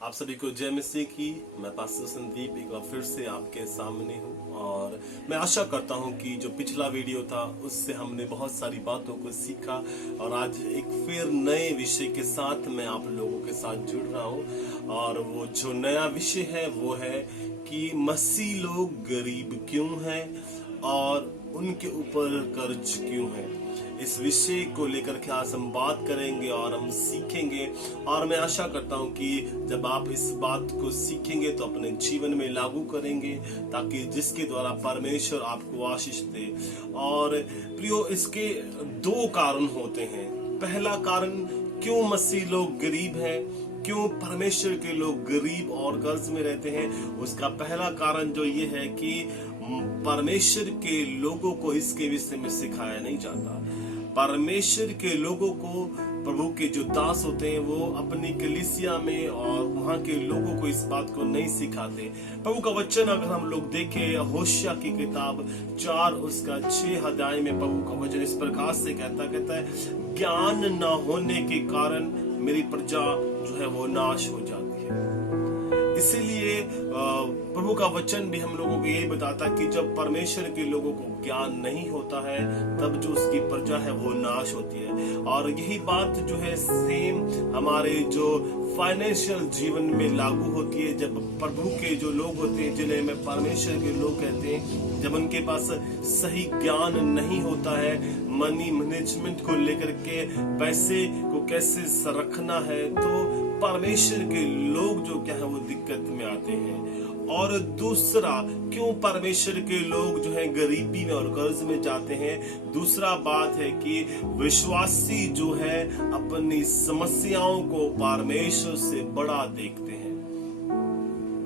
आप सभी को जय मसीह की। मैं पास्टर संदीप एक बार फिर से आपके सामने हूँ और मैं आशा करता हूँ कि जो पिछला वीडियो था उससे हमने बहुत सारी बातों को सीखा और आज एक फिर नए विषय के साथ मैं आप लोगों के साथ जुड़ रहा हूँ। और वो जो नया विषय है वो है कि मसीह लोग गरीब क्यों हैं और उनके ऊपर कर्ज क्यों है। इस विषय को लेकर के आज हम बात करेंगे और हम सीखेंगे और मैं आशा करता हूं कि जब आप इस बात को सीखेंगे तो अपने जीवन में लागू करेंगे ताकि जिसके द्वारा परमेश्वर आपको आशीष दे। और प्रियो, इसके दो कारण होते हैं। पहला कारण, क्यों मसीह लोग गरीब हैं, क्यों परमेश्वर के लोग गरीब और कर्ज में रहते हैं। उसका पहला कारण जो ये है कि परमेश्वर के लोगों को इसके विषय में सिखाया नहीं जाता। परमेश्वर के लोगों को, प्रभु के जो दास होते हैं, वो अपनी कलीसिया में और वहां के लोगों को इस बात को नहीं सिखाते। प्रभु का वचन अगर हम लोग देखें, होशिया की किताब 4 उसका 6 अध्याय में प्रभु का वचन इस प्रकार से कहता है, ज्ञान न होने के कारण मेरी प्रजा जो है वो नाश हो जाती है। इसीलिए प्रभु का वचन भी हम लोगों को यही बताता कि जब परमेश्वर के लोगों को ज्ञान नहीं होता है तब जो उसकी प्रजा है वो नाश होती है। और यही बात जो है सेम हमारे जो फाइनेंशियल जीवन में लागू होती है। जब प्रभु के जो लोग होते हैं, जिन्हें मैं परमेश्वर के लोग कहते हैं, जब उनके पास सही ज्ञान नहीं होता है मनी मैनेजमेंट को लेकर के, पैसे को कैसे रखना है, तो परमेश्वर के लोग जो क्या है वो दिक्कत में आते हैं। और दूसरा, क्यों परमेश्वर के लोग जो है गरीबी में और कर्ज में जाते हैं, दूसरा बात है कि विश्वासी जो है अपनी समस्याओं को परमेश्वर से बड़ा देखते हैं।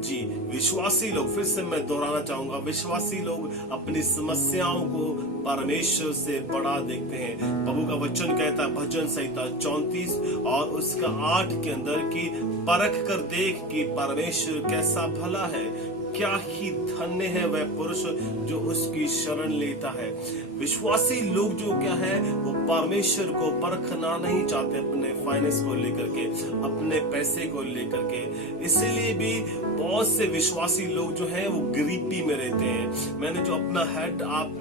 जी, विश्वासी लोग, फिर से मैं दोहराना चाहूंगा, विश्वासी लोग अपनी समस्याओं को परमेश्वर से बड़ा देखते हैं। प्रभु का वचन कहता है भजन संहिता 34 और उसका 8 के अंदर कि परख कर देख कि परमेश्वर कैसा भला है, क्या ही धन्य है वह पुरुष जो उसकी शरण लेता है। विश्वासी लोग जो क्या है वो परमेश्वर को परखना नहीं चाहते अपने फाइनेंस को लेकर के, अपने पैसे को लेकर के। इसीलिए भी बहुत से विश्वासी लोग जो है वो गरीबी में रहते हैं। मैंने जो अपना हेड आपको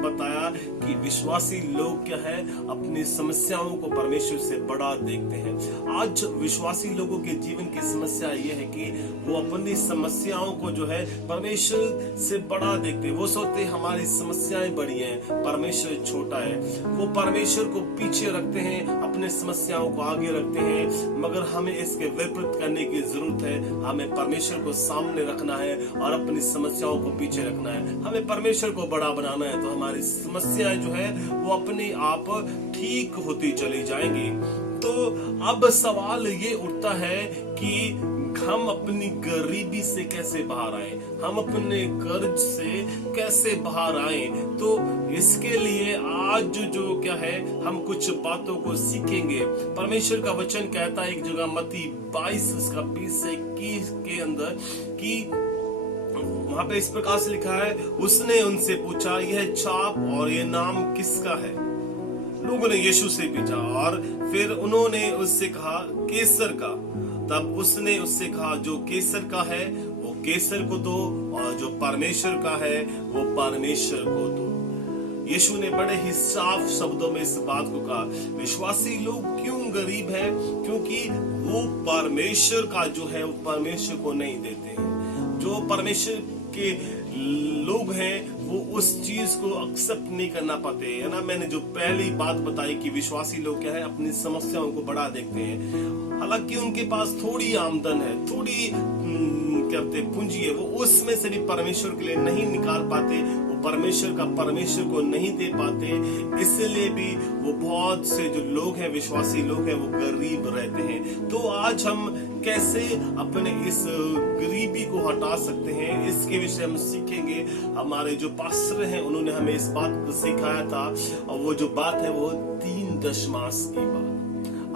बताया कि विश्वासी लोग क्या है अपनी समस्याओं को परमेश्वर से बड़ा देखते हैं। आज विश्वासी लोगों के जीवन की समस्या ये है कि वो अपनी समस्याओं को जो है परमेश्वर से बड़ा देखते हैं। वो सोचते हमारी समस्याएं बड़ी हैं, परमेश्वर छोटा है। वो परमेश्वर को पीछे रखते हैं, अपने समस्याओं को आगे रखते हैं। मगर हमें इसके विपरीत करने की जरूरत है। हमें परमेश्वर को सामने रखना है और अपनी समस्याओं को पीछे रखना है। हमें परमेश्वर को बड़ा बनाना है तो हमारी समस्याएं जो है वो अपने आप ठीक होती चली जाएंगी। तो अब सवाल ये उठता है कि हम अपनी गरीबी से कैसे बाहर आए, हम अपने कर्ज से कैसे बाहर आए। तो इसके लिए आज जो क्या है हम कुछ बातों को सीखेंगे। परमेश्वर का वचन कहता है एक जगह मत्ती 22 उसका 20 से 21 के अंदर कि वहां पे इस प्रकार से लिखा है, उसने उनसे पूछा यह छाप और यह नाम किसका है। लोगों ने यीशु से पूछा और फिर उन्होंने उससे कहा कैसर का। तब उसने उससे कहा जो कैसर का है वो कैसर को दो और जो परमेश्वर का है वो परमेश्वर को दो। यीशु ने बड़े ही साफ शब्दों में इस बात को कहा। विश्वासी लोग क्यों गरीब हैं? क्योंकि वो परमेश्वर का जो है वो परमेश्वर को नहीं देते हैं। जो परमेश्वर के लोग हैं वो उस चीज को एक्सेप्ट नहीं करना पाते है ना। मैंने जो पहली बात बताई कि विश्वासी लोग क्या है अपनी समस्याओं को बड़ा देखते हैं। हालांकि उनके पास थोड़ी आमदन है, थोड़ी कहते पूंजी है, वो उसमें से भी परमेश्वर के लिए नहीं निकाल पाते, वो परमेश्वर का परमेश्वर को नहीं दे पाते। इसलिए भी वो बहुत से जो लोग हैं, विश्वासी लोग हैं, वो गरीब रहते हैं। तो आज हम कैसे अपने इस गरीबी को हटा सकते हैं, इसके विषय हम सीखेंगे। हमारे जो पास्टर हैं उन्होंने हमें इस बात को सिखाया था और वो जो बात है वो 3 दशमांश की बात।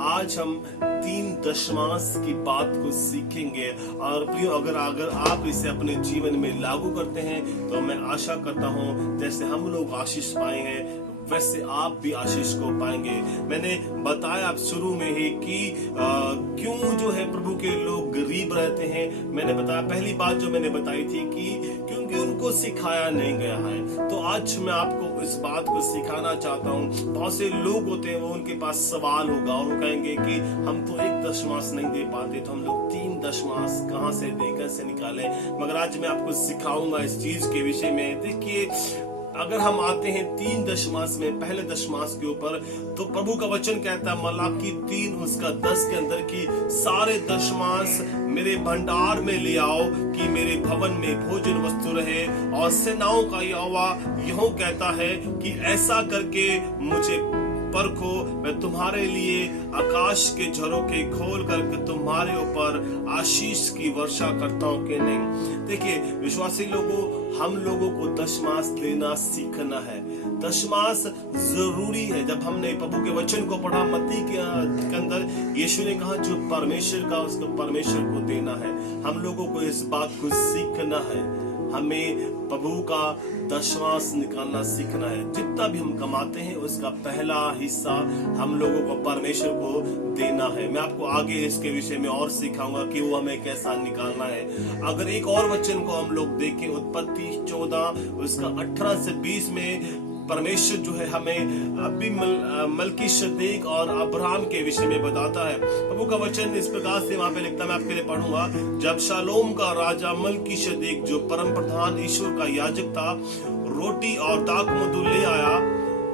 आज हम 3 दशमांश की बात को सीखेंगे। और प्रियो, अगर आप इसे अपने जीवन में लागू करते हैं तो मैं आशा करता हूं जैसे हम लोग आशीष पाए हैं वैसे आप भी आशीष को पाएंगे। मैंने बताया शुरू में ही कि क्यों जो है प्रभु के लोग गरीब गरीब रहते हैं। मैंने बताया, पहली बात जो मैंने बताई थी कि क्योंकि उनको सिखाया नहीं गया है। तो आज मैं आपको इस बात को सिखाना चाहता हूँ। बहुत से लोग होते हैं, वो उनके पास सवाल होगा और वो कहेंगे कि हम तो 1 दशमांश नहीं दे पाते, तो हम लोग 3 दशमांश कहाँ से दें, कैसे निकालें। मगर आज मैं आपको सिखाऊंगा इस चीज के विषय में। देखिए, अगर हम आते हैं 3 दशमांश में, पहले दशमांश के ऊपर, तो प्रभु का वचन कहता है मलाकी 3 उसका 10 के अंदर की सारे दशमांश मेरे भंडार में ले आओ कि मेरे भवन में भोजन वस्तु रहे। और सेनाओं का यहोवा यूं कहता है कि ऐसा करके मुझे परखो, मैं तुम्हारे लिए आकाश के झरोखे खोल करके तुम्हारे ऊपर आशीष की वर्षा करता हूं कि नहीं। देखिए विश्वासी लोगों, हम लोगों को दशमांश देना सीखना है। दशमांश जरूरी है। जब हमने प्रभु के वचन को पढ़ा मत्ती के अंदर, यीशु ने कहा जो परमेश्वर का उसको परमेश्वर को देना है। हम लोगों को इस बात को सीखना है। हमें प्रभु का दशमांश निकालना सीखना है। जितना भी हम कमाते हैं उसका पहला हिस्सा हम लोगों को परमेश्वर को देना है। मैं आपको आगे इसके विषय में और सिखाऊंगा कि वो हमें कैसा निकालना है। अगर एक और वचन को हम लोग देखें, उत्पत्ति 14 उसका 18 से 20 में परमेश्वर जो है हमें अभी मलकीशेदेक और अब्राहम के विषय में बताता है। प्रभु का वचन इस प्रकार से वहां पे लिखता, मैं आपके लिए पढ़ूंगा। जब शालोम का राजा मलकीशेदेक जो परम प्रधान ईश्वर का याजक था, रोटी और दाख मधु ले आया।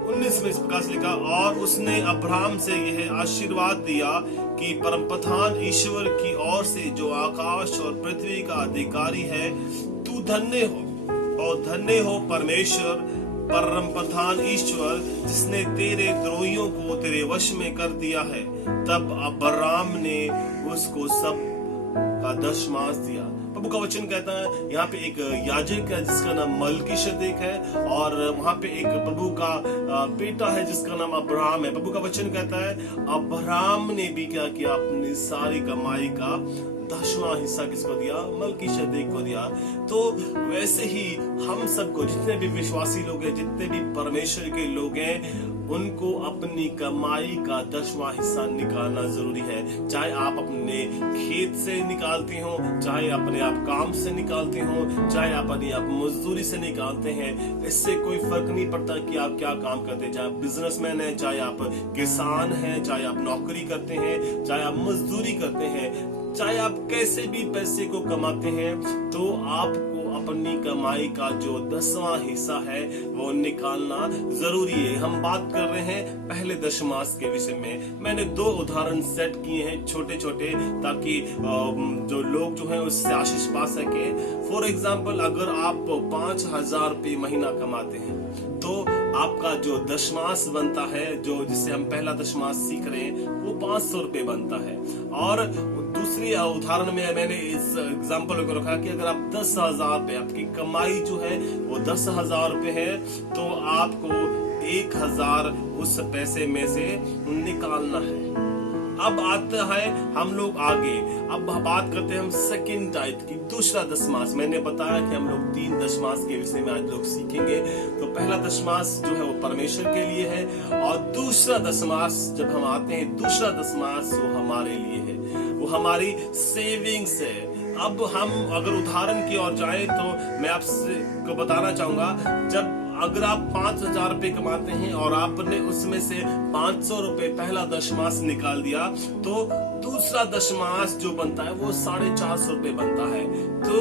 19 में इस प्रकार से लिखा, और उसने अब्राहम से यह आशीर्वाद दिया कि परम प्रधान ईश्वर की ओर से जो आकाश और पृथ्वी का अधिकारी है, तू धन्य हो और धन्य हो परमेश्वर परम प्रधान ईश्वर जिसने तेरे द्रोहियों को तेरे वश में कर दिया है। तब अब्राम ने उसको सब का दशमांश दिया। प्रभु का वचन कहता है यहाँ पे एक याजक है जिसका नाम मलकीशेदेक है, और वहां पे एक प्रभु का बेटा है जिसका नाम अब्राहम है। प्रभु का वचन कहता है अब्राहम ने भी क्या किया, अपनी सारी कमाई का 10वां हिस्सा किसको दिया, मलकीशेदेक को दिया। तो वैसे ही हम सबको, जितने भी विश्वासी लोग हैं, जितने भी परमेश्वर के लोग हैं, उनको अपनी कमाई का 10वां हिस्सा निकालना जरूरी है। चाहे आप अपने खेत से निकालते हो, चाहे अपने आप काम से निकालते हो, चाहे अपनी आप मजदूरी से निकालते हैं, इससे कोई फर्क नहीं पड़ता कि आप क्या काम करते हैं। चाहे आप बिजनेसमैन हैं, चाहे आप किसान हैं, चाहे आप नौकरी करते हैं, चाहे आप मजदूरी करते हैं, चाहे आप कैसे भी पैसे को कमाते हैं, तो आपको अपनी कमाई का जो 10वां हिस्सा है वो निकालना जरूरी है। हम बात कर रहे हैं पहले दशमांश के विषय में। मैंने 2 उदाहरण सेट किए हैं छोटे छोटे, ताकि जो लोग जो हैं उससे आशीष पा सके। फॉर एग्जाम्पल, अगर आप 5,000 रुपये महीना कमाते हैं, तो आपका जो दशमांश बनता है, जो जिससे हम पहला दशमांश सीख रहे हैं, वो 500 रुपये बनता है। और दूसरी उदाहरण में मैंने इस एग्जाम्पल को रखा कि अगर आप 10,000 रुपये, आपकी कमाई जो है वो 10,000 रुपये है, तो आपको 1,000 उस पैसे में से निकालना है। अब आता है हम लोग आगे, अब बात करते हैं हम सेकंड टाइप की, दूसरा दशमांश। मैंने बताया कि हम लोग 3 दशमांश के विषय में आज लोग सीखेंगे। तो पहला दशमांश जो है वो परमेश्वर के लिए है, और दूसरा दशमांश जब हम आते हैं, दूसरा दशमांश वो हमारे लिए है, वो हमारी सेविंग्स है। अब हम अगर उदाहरण की ओर जाए, तो मैं आपसे को बताना चाहूंगा, जब अगर आप 5,000 रुपये कमाते हैं और आपने उसमें से 500 रुपये पहला दशमांश निकाल दिया, तो दूसरा दशमांश जो बनता है वो 450 रुपये बनता है। तो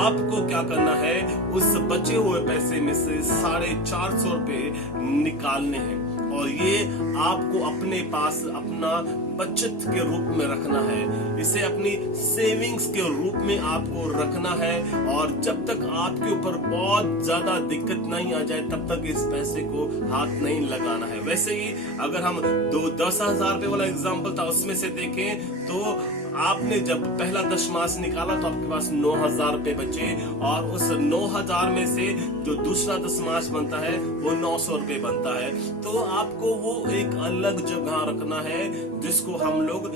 आपको क्या करना है, उस बचे हुए पैसे में से 450 रुपये निकालने हैं, और ये आपको अपने पास अपना बचत के रूप में रखना है, इसे अपनी सेविंग्स के रूप में आपको रखना है। और जब तक आपके ऊपर बहुत ज्यादा दिक्कत नहीं आ जाए, तब तक इस पैसे को हाथ नहीं लगाना है। वैसे ही अगर हम 10,000 रुपये वाला एग्जाम्पल था, उसमें से देखें तो आपने जब पहला दशमांश निकाला तो आपके पास 9,000 रुपये बचे, और उस 9,000 में से जो दूसरा दशमांश बनता है वो 900 रुपये बनता है। तो आपको वो एक अलग जगह रखना है, जिसको हम लोग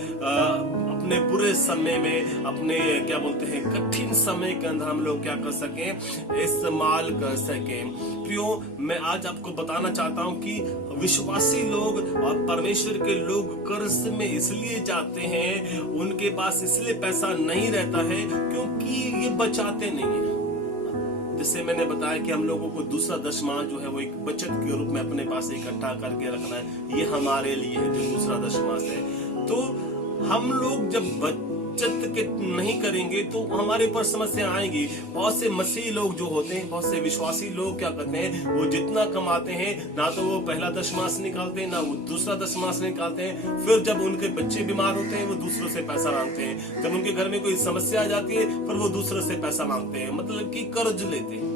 अपने बुरे समय में, अपने क्या बोलते हैं कठिन समय के अंदर हम लोग क्या कर सकें, इस्तेमाल कर सकें। प्रियो, मैं आज आपको बताना चाहता हूं कि विश्वासी लोग और परमेश्वर के लोग कर्ज में इसलिए जाते हैं, उनके पास इसलिए पैसा नहीं रहता है क्योंकि ये बचाते नहीं है। जैसे मैंने बताया कि हम लोगों को दूसरा दशमांश जो है वो एक बचत के रूप में अपने पास इकट्ठा करके रखना है, ये हमारे लिए है जो दूसरा दशमांश है। तो हम लोग जब बचत के नहीं करेंगे तो हमारे ऊपर समस्या आएंगी। बहुत से मसीही लोग जो होते हैं, बहुत से विश्वासी लोग क्या करते हैं, वो जितना कमाते हैं ना तो वो पहला दशमांश निकालते हैं ना वो दूसरा दशमांश निकालते हैं। फिर जब उनके बच्चे बीमार होते हैं वो दूसरों से पैसा मांगते हैं, जब उनके घर में कोई समस्या आ जाती है फिर वो दूसरों से पैसा मांगते हैं, मतलब कि कर्ज लेते हैं।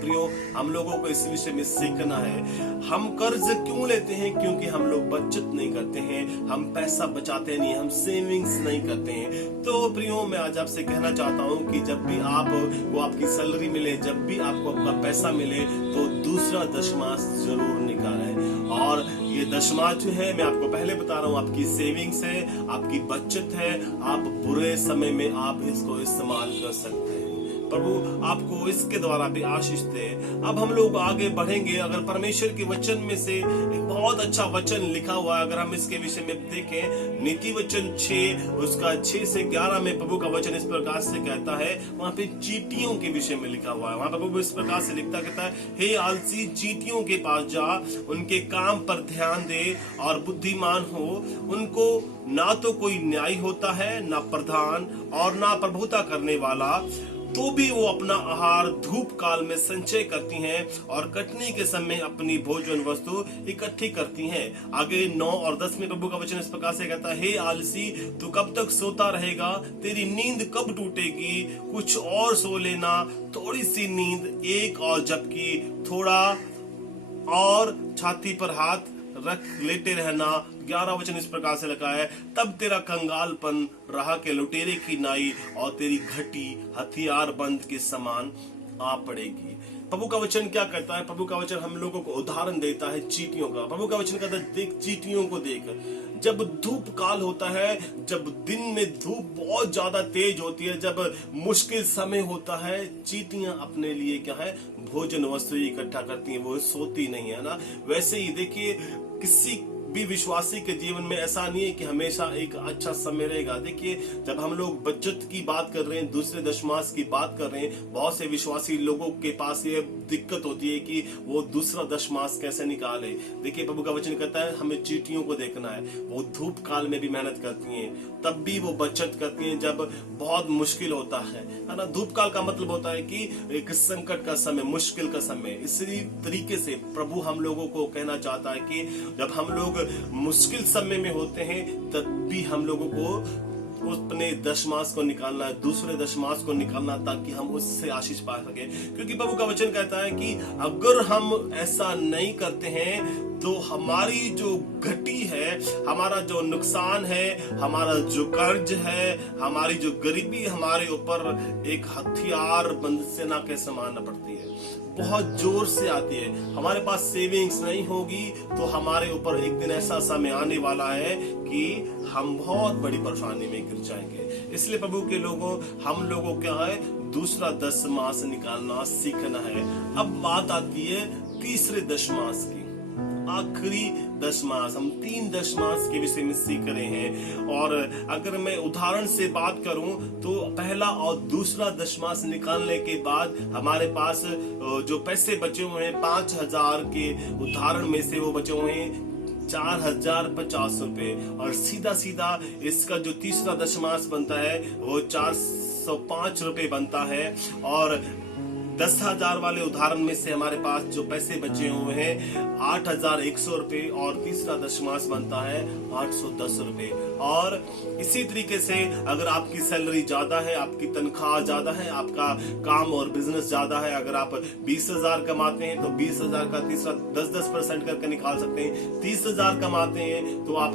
प्रियो, हम लोगों को इस विषय में सीखना है। हम कर्ज क्यों लेते हैं? क्योंकि हम लोग बचत नहीं करते हैं, हम पैसा बचाते नहीं, हम सेविंग्स नहीं करते हैं। तो प्रियो, मैं आज आपसे कहना चाहता हूं कि जब भी आपको आपकी सैलरी मिले, जब भी आपको आपका पैसा मिले, तो दूसरा दशमांश जरूर निकालें। और ये दशमांश जो है, मैं आपको पहले बता रहा हूं, आपकी सेविंग्स है, आपकी बचत है। आप बुरे समय में आप इसको इस्तेमाल कर सकते हैं। प्रभु आपको इसके द्वारा भी आशीष दे। अब हम लोग आगे बढ़ेंगे। अगर परमेश्वर के वचन में से एक बहुत अच्छा वचन लिखा हुआ है, अगर हम इसके विषय में देखें, नीति वचन 6 उसका 6 से 11 में प्रभु का वचन इस प्रकार से कहता है। वहां पे चींटियों के विषय में लिखा हुआ है। वहां प्रभु इस प्रकार से लिखता कहता है, हे आलसी, चींटियों के पास जा, उनके काम पर ध्यान दे और बुद्धिमान हो। उनको ना तो कोई न्याय होता है, ना प्रधान और ना प्रभुता करने वाला, तो भी वो अपना आहार धूप काल में संचय करती हैं और कटनी के समय अपनी भोजन वस्तु इकट्ठी करती हैं। आगे 9 और 10 में प्रभु का वचन इस प्रकार से कहता है, हे आलसी, तू कब तक सोता रहेगा? तेरी नींद कब टूटेगी? कुछ और सो लेना, थोड़ी सी नींद, एक और झपकी, थोड़ा और छाती पर हाथ रख लेटे रहना। 11 वचन इस प्रकार से लिखा है, तब तेरा कंगालपन राह के लुटेरे की नाई और तेरी घटी हथियार बंद के समान आ पड़ेगी। प्रभु का वचन क्या करता है? प्रभु का वचन हम लोगों को उदाहरण देता है चींटियों का। प्रभु का वचन कहता है, देख चींटियों को देख। जब धूप काल होता है, जब दिन में धूप बहुत ज्यादा तेज होती है, जब मुश्किल समय होता है, चींटियां अपने लिए क्या है, भोजन वस्तु इकट्ठा करती हैं, वो सोती नहीं है ना। वैसे ही देखिए, किसी भी विश्वासी के जीवन में ऐसा नहीं है कि हमेशा एक अच्छा समय रहेगा। देखिए, जब हम लोग बचत की बात कर रहे हैं, दूसरे दशमांश की बात कर रहे हैं, बहुत से विश्वासी लोगों के पास ये दिक्कत होती है कि वो दूसरा दशमांश कैसे निकाले। देखिए, प्रभु का वचन कहता है, हमें चींटियों को देखना है। वो धूप काल में भी मेहनत करती हैं, तब भी वो बचत करती हैं जब बहुत मुश्किल होता है ना। धूप काल का मतलब होता है कि एक संकट का समय, मुश्किल का समय। इसी तरीके से प्रभु हम लोगों को कहना चाहता है कि जब हम लोग मुश्किल समय में होते हैं, तब भी हम लोगों को अपने दशमांश को निकालना है, दूसरे दशमांश को निकालना, ताकि हम उससे आशीष पा सके। क्योंकि प्रभु का वचन कहता है कि अगर हम ऐसा नहीं करते हैं तो हमारी जो घटी है, हमारा जो नुकसान है, हमारा जो कर्ज है, हमारी जो गरीबी हमारे ऊपर एक हथियार बंद सेना के समान पड़ती है, बहुत जोर से आती है। हमारे पास सेविंग्स नहीं होगी तो हमारे ऊपर एक दिन ऐसा समय आने वाला है कि हम बहुत बड़ी परेशानी में गिर जाएंगे। इसलिए प्रभु के लोगों, हम लोगों क्या है, दूसरा दशमांश निकालना सीखना है। अब बात आती है तीसरे दशमांश की, आखिरी दशमांश। हम 3 दशमांश के विषय में सीख रहे हैं, और अगर मैं उदाहरण से बात करूं तो पहला और दूसरा दशमांश निकालने के बाद हमारे पास जो पैसे बचे हुए हैं 5000 के उदाहरण में से वो बचे हुए हैं 4050 रुपए, और सीधा सीधा इसका जो तीसरा दशमांश बनता है वो 405 रुपए बनता है। और 10,000 वाले उदाहरण में से हमारे पास जो पैसे बचे हुए हैं 8,100 रुपए, और तीसरा दशमांश बनता है 810 रुपए। और इसी तरीके से अगर आपकी सैलरी ज्यादा है, आपकी तनख्वाह ज्यादा है, आपका काम और बिजनेस ज्यादा है, अगर आप 20,000 कमाते हैं तो 20,000 का तीसरा 10% करके निकाल सकते हैं। 30,000 कमाते हैं तो आप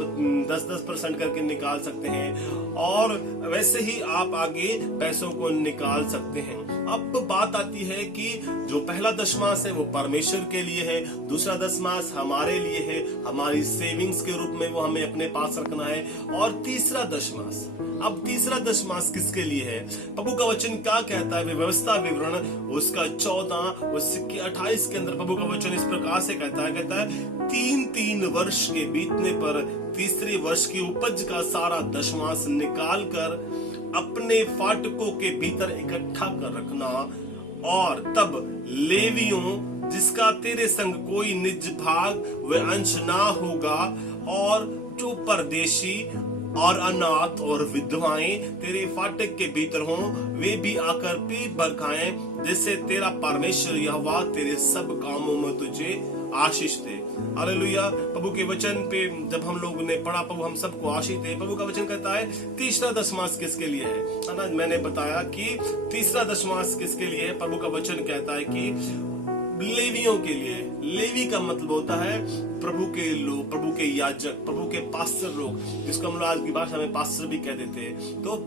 10% करके निकाल सकते हैं, और वैसे ही आप आगे पैसों को निकाल सकते हैं। अब बात आती है कि जो पहला दशमांश है वो परमेश्वर के लिए है, दूसरा दशमांश हमारे लिए है, हमारी सेविंग्स के रूप में वो हमें अपने पास रखना है, और तीसरा दशमास। अब तीसरा दशमास किसके लिए है? प्रभु का वचन क्या कहता है? व्यवस्था विवरण उसका 14 उसके 28 के अंदर प्रभु का वचन इस प्रकार से कहता है 3 वर्ष के बीतने पर तीसरे वर्ष की उपज का सारा दशमास निकाल कर अपने फाटकों के भीतर इकट्ठा कर रखना, और तब लेवियों जिसका तेरे संग कोई निज भाग व अंश ना होगा, और जो परदेशी और अनाथ और विधवाएं तेरे फाटक के भीतर हों, वे भी आकर पेट भर खाएं, जिससे तेरा परमेश्वर यहोवा तेरे सब कामों में तुझे आशीष दे। हालेलुया। प्रभु के वचन पे जब हम लोगों ने पढ़ा, प्रभु हम सबको आशीष दे। प्रभु का वचन कहता है तीसरा दशमास किसके लिए है ना? मैंने बताया कि तीसरा दशमास किसके लिए है। प्रभु का वचन कहता है कि लेवियों के लिए। लेवी का मतलब होता है प्रभु के लोग, प्रभु के याजक, प्रभु के पास्टर लोग, जिसको हम लोग आज की भाषा में पास्टर भी कह देते हैं। तो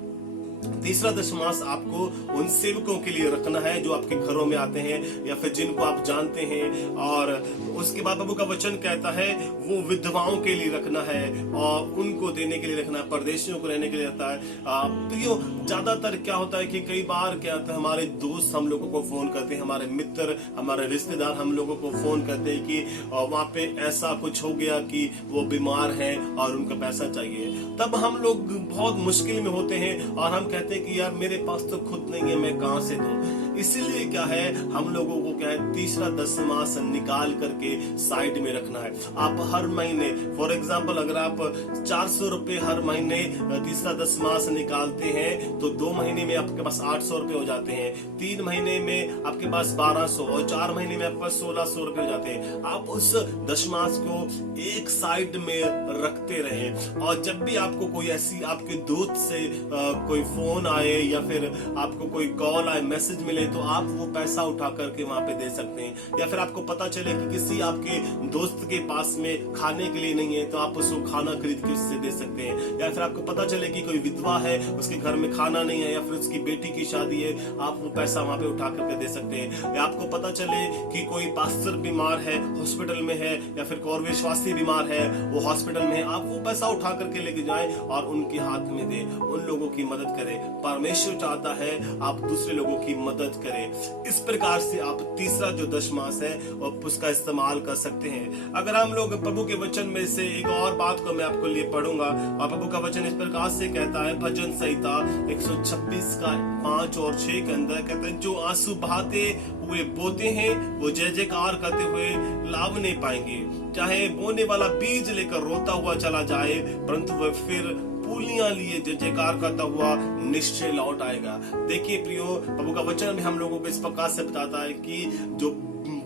तीसरा दशमास आपको उन सेवकों के लिए रखना है जो आपके घरों में आते हैं या फिर जिनको आप जानते हैं। और उसके बाद प्रभु का वचन कहता है वो विधवाओं के लिए रखना है और उनको देने के लिए रखना है, परदेशियों को रहने के लिए रहता है। प्रियो, ज्यादातर क्या होता है कि कई बार क्या होता है, हमारे दोस्त हम लोगों को फोन करते हैं, हमारे मित्र, हमारे रिश्तेदार हम लोगों को फोन करते हैं कि वहां पे ऐसा कुछ हो गया कि वो बीमार है और उनका पैसा चाहिए। तब हम लोग बहुत मुश्किल में होते हैं और हम कहते हैं कि यार मेरे पास तो खुद नहीं है, मैं कहां से दूं। इसीलिए क्या है, हम लोगों को क्या है, तीसरा दशमास निकाल करके साइड में रखना है। आप हर महीने फॉर एग्जांपल अगर आप 400 रुपए हर महीने तीसरा दशमास निकालते हैं तो 2 महीने में आपके पास 800 रुपए हो जाते हैं, 3 महीने में आपके पास 1200 और 4 महीने में आपके पास 1600 रुपए हो जाते हैं। आप उस दशमास को एक साइड में रखते रहें, और जब भी आपको कोई ऐसी आपके दोस्त से कोई फोन आए या फिर आपको कोई कॉल आए, मैसेज मिले, तो आप वो पैसा उठा करके वहां पे दे सकते हैं। या फिर आपको पता चले कि किसी आपके दोस्त के पास में खाने के लिए नहीं है तो आप उसको खाना खरीद के उससे दे सकते हैं। या फिर आपको पता चले कि कोई विधवा है, उसके घर में खाना नहीं है या फिर उसकी बेटी की शादी है, आप वो पैसा वहां पे उठा करके दे सकते हैं। या आपको पता चले कि कोई पास्टर बीमार है, हॉस्पिटल में है, या फिर कोई विश्वासी बीमार है, वो हॉस्पिटल में है, आप वो पैसा उठा करके लेके जाएं और उनके हाथ में दे, उन लोगों की मदद करें। परमेश्वर चाहता है आप दूसरे लोगों की मदद करें। इस प्रकार से आप तीसरा जो दशमास है और उसका इस्तेमाल कर सकते हैं। अगर हम लोग प्रभु के वचन में से एक और बात को मैं आपको लिए पढ़ूंगा, और प्रभु का वचन इस प्रकार से कहता है, भजन संहिता 126 का 5 और 6 के अंदर कहते हैं, जो आंसू बहाते हुए बोते हैं वो जय जयकार करते हुए लाभ नहीं पाएंगे। चाहे बोने वाला बीज लेकर रोता हुआ चला जाए, परंतु वह फिर पूलियां लिए जय जयकार करता हुआ निश्चय लौट आएगा। देखिए प्रियो, प्रभु का वचन भी हम लोगों को इस प्रकार से बताता है कि जो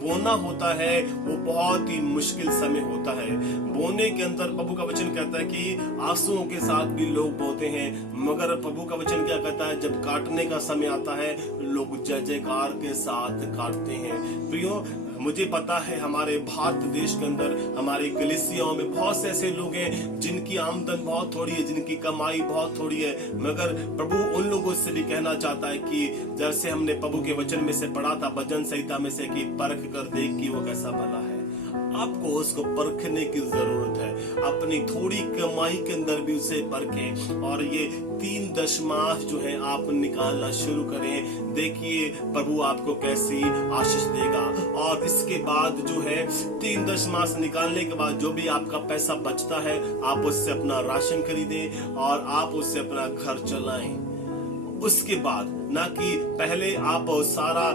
बोना होता है वो बहुत ही मुश्किल समय होता है। बोने के अंदर प्रभु का वचन कहता है कि आंसुओं के साथ भी लोग बोते हैं, मगर प्रभु का वचन क्या कहता है, जब काटने का समय आता है लोग जय जयकार के साथ काटते हैं। प्रियो, मुझे पता है हमारे भारत देश के अंदर, हमारी कलीसियाओं में बहुत से ऐसे लोग हैं जिनकी आमदन बहुत थोड़ी है, जिनकी कमाई बहुत थोड़ी है, मगर प्रभु उन लोगों से भी कहना चाहता है कि जैसे हमने प्रभु के वचन में से पढ़ा था, भजन संहिता में से, कि परख कर देख कि वो कैसा भला है। आपको उसको परखने की जरूरत है, अपनी थोड़ी कमाई के अंदर भी उसे परखें, और ये 3 दशमास जो है आप निकालना शुरू करें। देखिए प्रभु आपको कैसी आशीष देगा। और इसके बाद जो है 3 दशमास निकालने के बाद जो भी आपका पैसा बचता है, आप उससे अपना राशन खरीदें और आप उससे अपना घर चलाएं। उसके बाद ना कि पहले आप सारा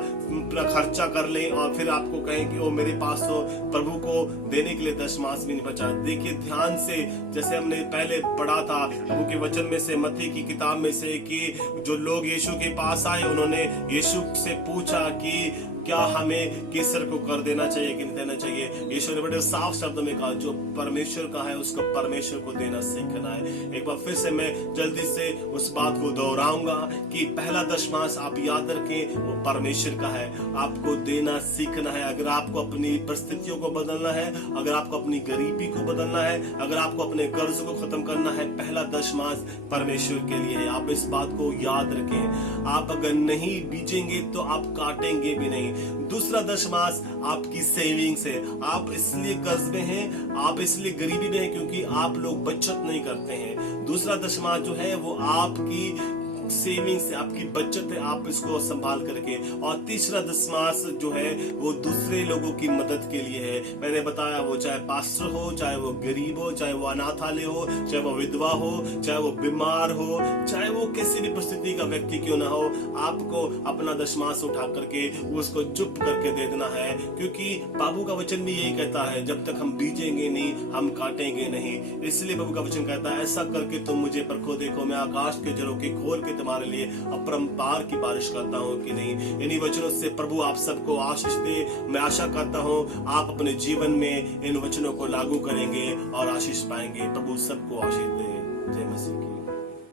खर्चा कर लें और फिर आपको कहें कि ओ मेरे पास तो प्रभु को देने के लिए दशमास भी नहीं बचा। देखिए ध्यान से, जैसे हमने पहले पढ़ा था प्रभु के वचन में से, मत्ती की किताब में से, कि जो लोग यीशु के पास आए उन्होंने यीशु से पूछा कि क्या हमें केसर को कर देना चाहिए कि नहीं देना चाहिए। यीशु ने बड़े साफ शब्दों में कहा, जो परमेश्वर का है उसको परमेश्वर को देना सीखना है। एक बार फिर से मैं जल्दी से उस बात को दोहराऊंगा कि पहला दशमास आप याद रखें, वो परमेश्वर का है, आपको देना सीखना है। अगर आपको अपनी परिस्थितियों को बदलना है, अगर आपको अपनी गरीबी को बदलना है, अगर आपको अपने कर्ज को खत्म करना है, पहला दशमास परमेश्वर के लिए है। आप इस बात को याद रखें। आप अगर नहीं बीजेंगे तो आप काटेंगे भी नहीं। नहीं। दूसरा दशमांश आपकी सेविंग्स है। आप इसलिए कर्ज में हैं, आप इसलिए गरीबी में हैं क्योंकि आप लोग बचत नहीं करते हैं। दूसरा दशमांश जो है वो आपकी सेविंग्स है, आपकी बचत है, आप इसको संभाल करके। और तीसरा दशमांश जो है वो दूसरे लोगों की मदद के लिए है। मैंने बताया वो चाहे पास्टर हो, चाहे वो गरीब हो, चाहे वो अनाथालय हो, चाहे वो विधवा हो, चाहे वो बीमार हो, चाहे वो किसी भी परिस्थिति का व्यक्ति क्यों ना हो, आपको अपना दशमांश उठा करके उसको चुप करके दे देना है। क्योंकि बाबू का वचन भी यही कहता है, जब तक हम बीजेंगे नहीं हम काटेंगे नहीं। इसलिए बाबू का वचन कहता है, ऐसा करके तुम मुझे परखो, देखो मैं आकाश के जलों के खोल के तुम्हारे लिए अपरंपार की बारिश करता हूँ कि नहीं। इन्हीं वचनों से प्रभु आप सबको आशीष दे। मैं आशा करता हूँ आप अपने जीवन में इन वचनों को लागू करेंगे और आशीष पाएंगे। प्रभु सबको आशीष दे। जय मसीह की।